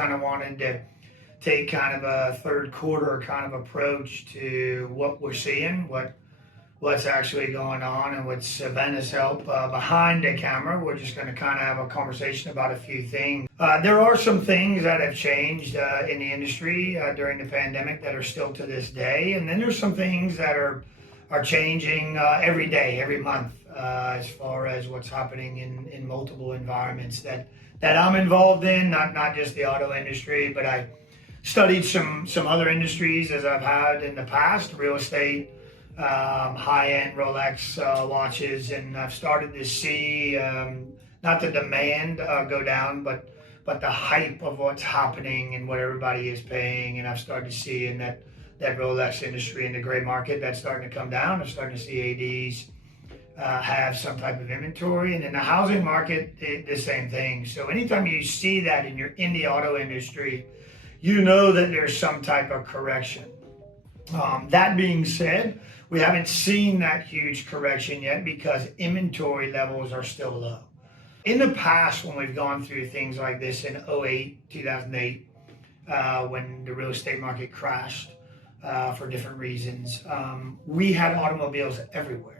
kind of wanted to take kind of a third quarter kind of approach to what we're seeing, what's actually going on, and with Savannah's help behind the camera, we're just going to kind of have a conversation about a few things. There are some things that have changed in the industry during the pandemic that are still to this day, and then there's some things that are changing every day, every month, as far as what's happening in multiple environments that I'm involved in, not just the auto industry, but I studied some other industries as I've had in the past, real estate, high-end Rolex watches, and I've started to see not the demand go down, but the hype of what's happening and what everybody is paying. And I've started to see in that Rolex industry in the gray market that's starting to come down. I'm starting to see ADs have some type of inventory, and in the housing market, the same thing. So anytime you see that and you're in the auto industry, you know that there's some type of correction. That being said, we haven't seen that huge correction yet because inventory levels are still low. In the past, when we've gone through things like this in 2008, when the real estate market crashed for different reasons, we had automobiles everywhere.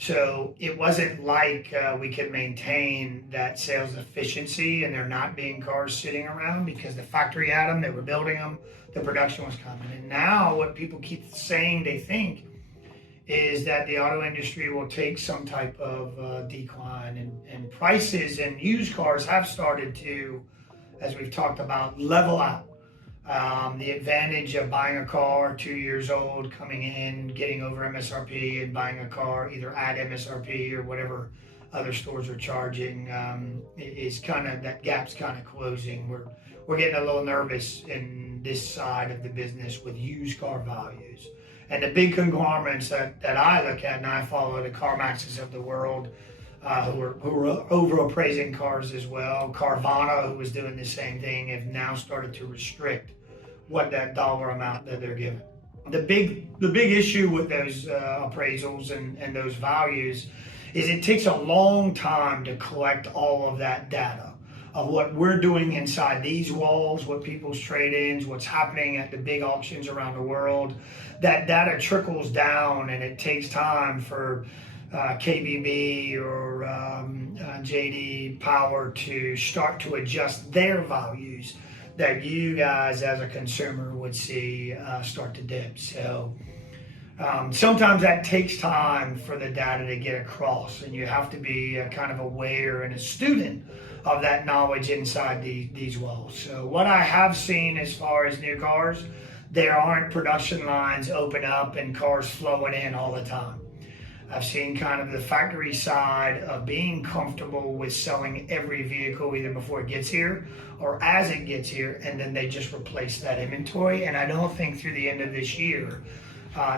So it wasn't like we could maintain that sales efficiency and there not being cars sitting around because the factory had them, they were building them, the production was coming. And now what people keep saying they think is that the auto industry will take some type of decline, and prices and used cars have started to, as we've talked about, level out. The advantage of buying a car 2 years old, coming in, getting over MSRP, and buying a car either at MSRP or whatever other stores are charging is kind of, that gap's kind of closing. We're getting a little nervous in this side of the business with used car values. And the big conglomerates that I look at, and I follow the CarMaxes of the world, who are over-appraising cars as well. Carvana, who was doing the same thing, have now started to restrict what that dollar amount that they're given. The big issue with those appraisals and those values is it takes a long time to collect all of that data of what we're doing inside these walls, what people's trade-ins, what's happening at the big auctions around the world. That data trickles down, and it takes time for KBB or JD Power to start to adjust their values that you guys as a consumer would see start to dip. So sometimes that takes time for the data to get across, and you have to be kind of aware and a student of that knowledge inside these walls. So what I have seen as far as new cars, there aren't production lines open up and cars flowing in all the time. I've seen kind of the factory side of being comfortable with selling every vehicle either before it gets here or as it gets here, and then they just replace that inventory. And I don't think through the end of this year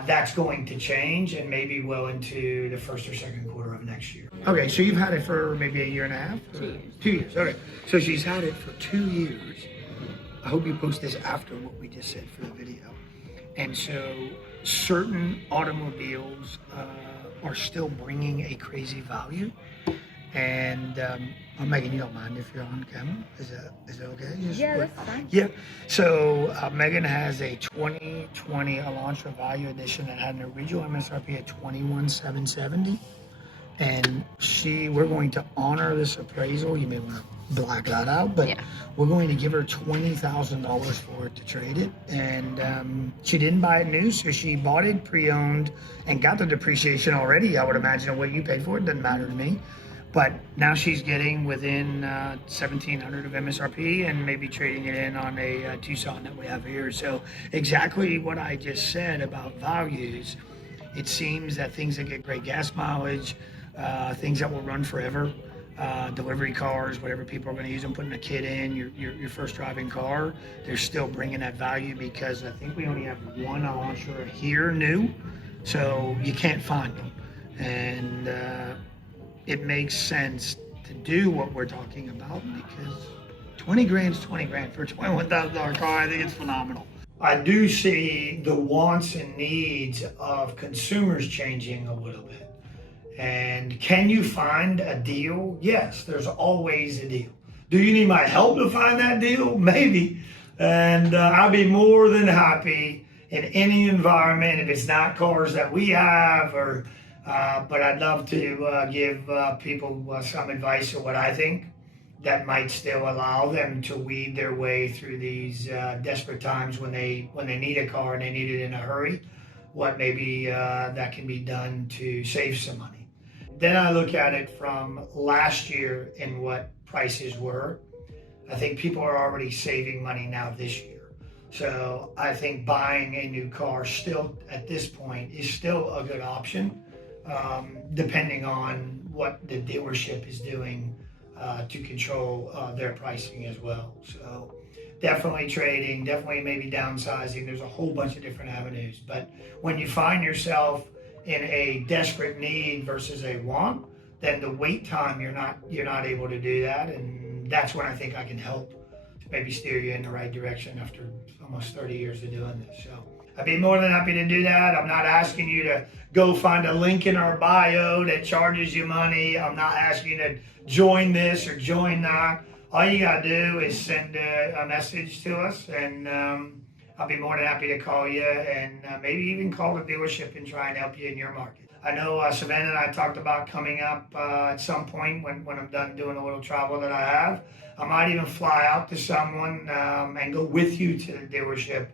that's going to change, and maybe well into the first or second quarter of next year. Okay, so you've had it for maybe a year and a half? 2 years. 2 years, okay. So she's had it for 2 years. I hope you post this after what we just said for the video. And so certain automobiles are still bringing a crazy value. And Megan, you don't mind if you're on camera? Is that okay? Yeah, that's fine. Yeah. So Megan has a 2020 Elantra Value Edition that had an original MSRP at $21,770, and we're going to honor this appraisal. You may want to black that out, but yeah, we're going to give her $20,000 for it to trade it. And she didn't buy it new, so she bought it pre-owned and got the depreciation already. I would imagine what you paid for it doesn't matter to me. But now she's getting within $1,700 of MSRP and maybe trading it in on a Tucson that we have here. So exactly what I just said about values, it seems that things that get great gas mileage, things that will run forever, delivery cars, whatever people are going to use them, putting a kid in, your first driving car, they're still bringing that value because I think we only have one Elantra here new, so you can't find them. And it makes sense to do what we're talking about because 20 grand is 20 grand for a $21,000 car. I think it's phenomenal. I do see the wants and needs of consumers changing a little bit. And can you find a deal? Yes, there's always a deal. Do you need my help to find that deal? Maybe. And I'll be more than happy in any environment if it's not cars that we have, or but I'd love to give people some advice of what I think that might still allow them to weed their way through these desperate times when they need a car and they need it in a hurry. What maybe that can be done to save some money. Then I look at it from last year and what prices were. I think people are already saving money now this year. So I think buying a new car still at this point is still a good option, depending on what the dealership is doing to control their pricing as well. So definitely trading, definitely maybe downsizing. There's a whole bunch of different avenues. But when you find yourself in a desperate need versus a want, then the wait time, you're not able to do that. And that's when I think I can help to maybe steer you in the right direction after almost 30 years of doing this. So I'd be more than happy to do that. I'm not asking you to go find a link in our bio that charges you money. I'm not asking you to join this or join that. All you gotta do is send a message to us, and I'll be more than happy to call you and maybe even call the dealership and try and help you in your market. I know Savannah and I talked about coming up at some point when I'm done doing a little travel that I have. I might even fly out to someone and go with you to the dealership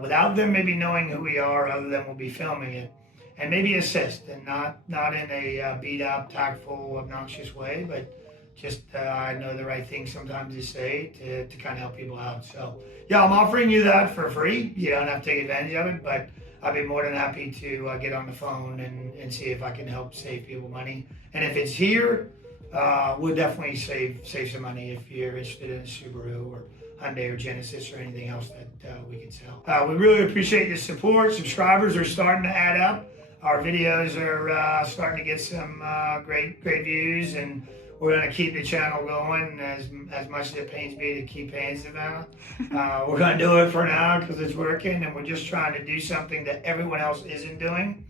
without them maybe knowing who we are, other than we'll be filming it, and maybe assist, and not in a beat up, tactful, obnoxious way, but just I know the right thing sometimes to say to kind of help people out. So yeah, I'm offering you that for free. You don't have to take advantage of it, but I'd be more than happy to get on the phone and see if I can help save people money. And if it's here, we'll definitely save some money if you're interested in a Subaru or Hyundai or Genesis or anything else that we can sell. We really appreciate your support. Subscribers are starting to add up. Our videos are starting to get some great views, and we're going to keep the channel going as much as it pains me to keep paying Savannah. We're going to do it for now because it's working, and we're just trying to do something that everyone else isn't doing.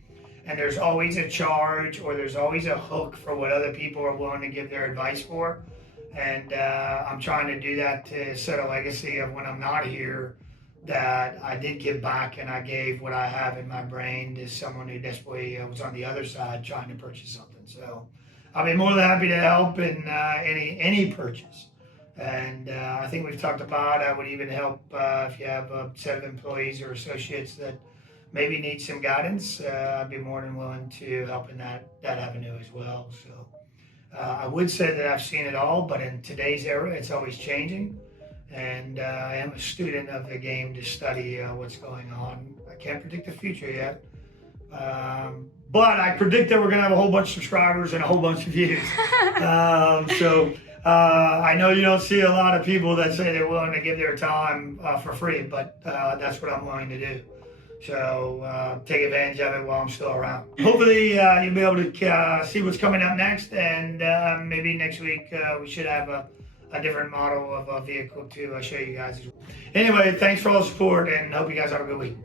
And there's always a charge, or there's always a hook for what other people are willing to give their advice for. And I'm trying to do that to set a legacy of when I'm not here, that I did give back and I gave what I have in my brain to someone who desperately was on the other side trying to purchase something. So I'll be more than happy to help in any purchase. And I think we've talked about I would even help if you have a set of employees or associates that maybe need some guidance. I'd be more than willing to help in that avenue as well. So I would say that I've seen it all, but in today's era, it's always changing. And I am a student of the game to study what's going on. I can't predict the future yet. But I predict that we're going to have a whole bunch of subscribers and a whole bunch of views. So I know you don't see a lot of people that say they're willing to give their time for free, but that's what I'm willing to do. So take advantage of it while I'm still around. Hopefully you'll be able to see what's coming up next, and maybe next week we should have a different model of a vehicle to show you guys. Anyway, thanks for all the support, and hope you guys have a good week.